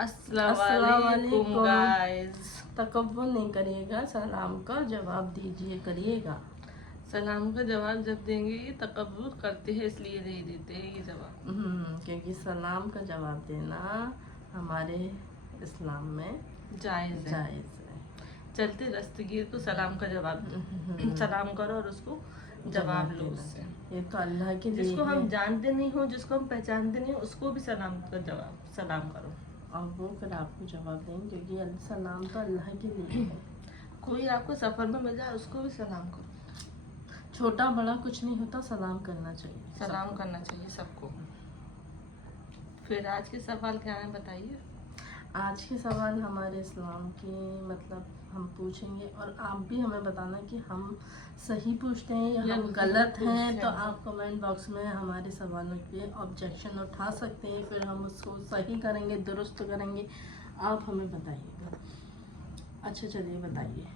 अस्सलाम वालेकुम गाइस। तकब्बुर नहीं करिएगा, सलाम का जवाब दीजिए करिएगा। सलाम का जवाब जब देंगे तकब्बुर करते हैं इसलिए नहीं देते हैं ये जवाब। क्योंकि सलाम का जवाब देना हमारे इस्लाम में जायज़ है। चलते रस्तगीर को सलाम का जवाब दो। सलाम करो और उसको जवाब लो उससे। ये तो अल्लाह के लिए, जिसको हम जानते नहीं हो, जिसको हम पहचानते नहीं हो, उसको भी सलाम का जवाब सलाम करो और वो फिर आपको जवाब देंगे, क्योंकि सलाम तो अल्लाह के लिए है। कोई आपको सफ़र में मिल जाए उसको भी सलाम करो। छोटा बड़ा कुछ नहीं होता, सलाम करना चाहिए, सलाम करना चाहिए सबको। फिर आज के सवाल क्या है बताइए। आज के सवाल हमारे इस्लाम के मतलब हम पूछेंगे और आप भी हमें बताना कि हम सही पूछते हैं या हम गलत हैं। तो आप कमेंट बॉक्स में हमारे सवालों पे ऑब्जेक्शन उठा सकते हैं, फिर हम उसको सही करेंगे, दुरुस्त करेंगे। आप हमें बताइएगा। अच्छा चलिए बताइए,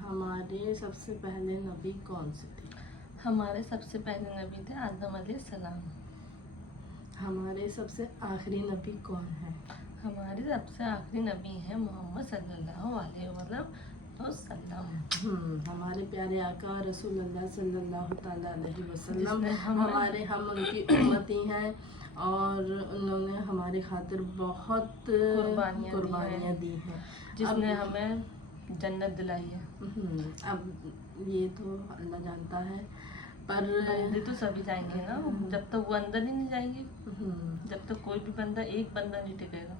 हमारे सबसे पहले नबी कौन से थे? हमारे सबसे पहले नबी थे आदम अलैहिस्सलाम। हमारे सबसे आखिरी नबी कौन है? हमारे सबसे आखिरी नबी है मोहम्मद सल्लल्लाहु अलैहि वसल्लम। हमारे प्यारे आका रसूलुल्लाह सल्लल्लाहु ताला अलैहि वसल्लम हम उनकी उम्मती हैं और उन्होंने हमारे खातिर बहुत कुर्बानियाँ दी हैं, जिसने हमें जन्नत दिलाई है। अब ये तो अल्लाह जानता है, पर बंदे तो सभी जाएंगे ना, जब तक वो अंदर ही नहीं जाएंगे, जब तक कोई भी बंदा एक बंदा नहीं टिकेगा।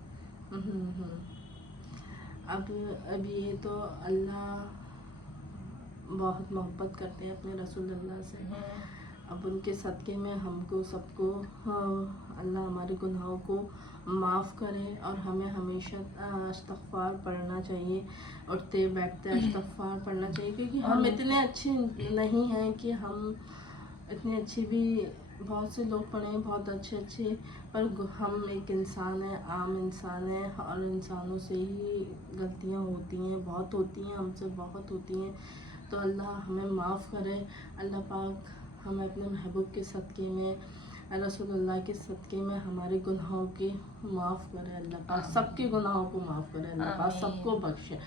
अब ये तो अल्लाह बहुत मोहब्बत करते हैं अपने रसूलुल्लाह से। अब उनके सदक़े में हमको सबको अल्लाह हमारे गुनाहों को माफ़ करे और हमें हमेशा इस्तग़फ़ार पढ़ना चाहिए, उठते बैठते इस्तग़फ़ार पढ़ना चाहिए, क्योंकि हम इतने अच्छे नहीं हैं कि हम इतने अच्छे भी, बहुत से लोग पढ़े बहुत अच्छे, पर हम एक इंसान है, आम इंसान है और इंसानों से ही गलतियाँ होती हैं, बहुत होती हैं, हमसे बहुत होती हैं। तो अल्लाह हमें माफ़ करे। अल्लाह पाक हमें अपने महबूब के सदक़े में, रसूलुल्लाह के सदक़े में हमारे गुनाहों की माफ़ करे। अल्लाह पाक सबके गुनाहों को माफ़ करे, अल्लाह पाक सबको बख्शे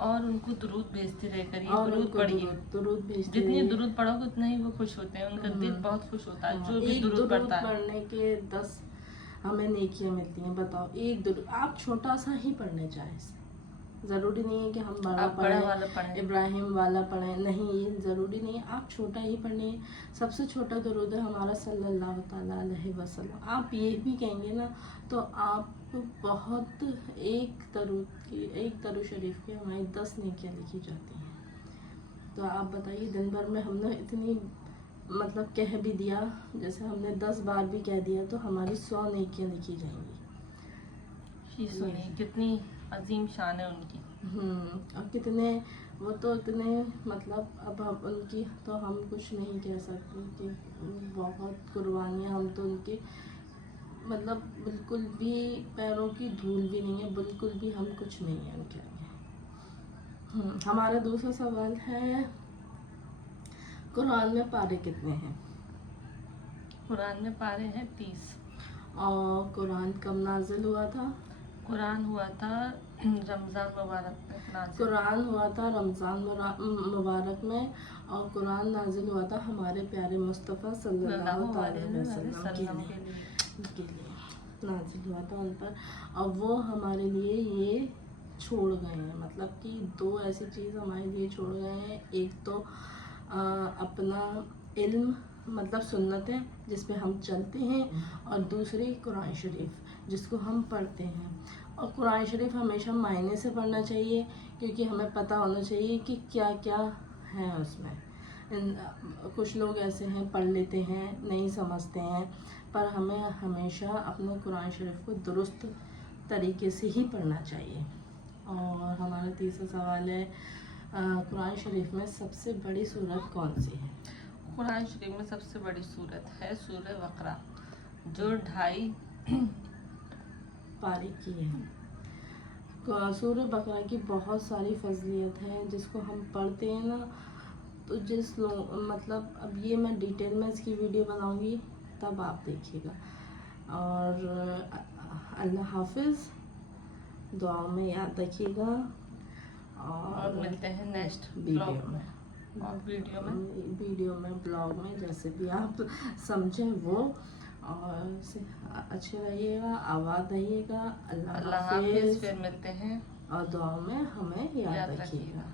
और उनको दुरूद भेजते रहे करिए। दुरूद पढ़िए, दुरूद भेजते, जितनी दुरूद पढ़ोगे उतना ही वो खुश होते हैं, उनका दिल बहुत खुश होता है। जो भी दुरूद पढ़ता है, पढ़ने के 10 हमें नेकियां मिलती हैं। बताओ, एक दुरूद आप छोटा सा ही पढ़ने चाहें, ज़रूरी नहीं है कि हम बड़ा पढ़ें, इब्राहिम वाला पढ़ें, नहीं, ये ज़रूरी नहीं है, आप छोटा ही पढ़िए। सबसे छोटा दुरूद है हमारा सल्लल्लाहु ताला अलैहि वसल्लम। आप ये भी कहेंगे ना तो आप बहुत, एक दरूद शरीफ की हमारी 10 नेकियां लिखी जाती हैं। तो आप बताइए, दिन भर में हमने इतनी मतलब कह भी दिया, जैसे हमने 10 बार भी कह दिया तो हमारी 100 नेकियां लिखी जाएंगी। कितनी अजीम शान है उनकी। और कितने, वो तो इतने मतलब, अब उनकी तो हम कुछ नहीं कह सकते कि बहुत कुर्बानियाँ, हम तो उनकी मतलब बिल्कुल भी पैरों की धूल भी नहीं है, बिल्कुल भी हम कुछ नहीं है उनके आगे। हमारा दूसरा सवाल है, कुरान में पारे कितने हैं? कुरान में पारे हैं 30। और कुरान कब नाजिल हुआ था? कुरान हुआ था रमज़ान मुबारक में। कुरान हुआ था रमज़ान मुबारक में, और कुरान नाजिल हुआ था हमारे प्यारे मुस्तफ़ा सल्लल्लाहु अलैहि वसल्लम के लिए नाजिल हुआ था उन पर, और वो हमारे लिए ये छोड़ गए हैं। मतलब कि 2 ऐसी चीज़ हमारे लिए छोड़ गए हैं, एक तो अपना इल्म मतलब सुन्नतें जिस पे हम चलते हैं, और दूसरी कुरान शरीफ जिसको हम पढ़ते हैं। और कुरान शरीफ हमेशा मायने से पढ़ना चाहिए, क्योंकि हमें पता होना चाहिए कि क्या क्या है उसमें। कुछ लोग ऐसे हैं पढ़ लेते हैं, नहीं समझते हैं, पर हमें हमेशा अपने कुरान शरीफ को दुरुस्त तरीके से ही पढ़ना चाहिए। और हमारा तीसरा सवाल है, कुरान शरीफ में सबसे बड़ी सूरत कौन सी है? कुरान शरीफ में सबसे बड़ी सूरत है सूरह बकरा, जो 2.5 पारे की है। सूरह बकरा की बहुत सारी फजलियत है, जिसको हम पढ़ते हैं ना, तो जिस लोग मतलब, अब ये मैं डिटेल में इसकी वीडियो बनाऊंगी तब आप देखिएगा। और اللہ حافظ، دعاؤں میں یاد رکھیے گا اور ملتے ہیں نیکسٹ ویڈیو میں، اور ویڈیو میں بلاگ میں، جیسے بھی آپ سمجھیں وہ، اور اچھے رہیے گا، آباد رہیے گا، اللہ حافظ، پھر ملتے ہیں اور دعاؤں میں ہمیں یاد رکھیے گا۔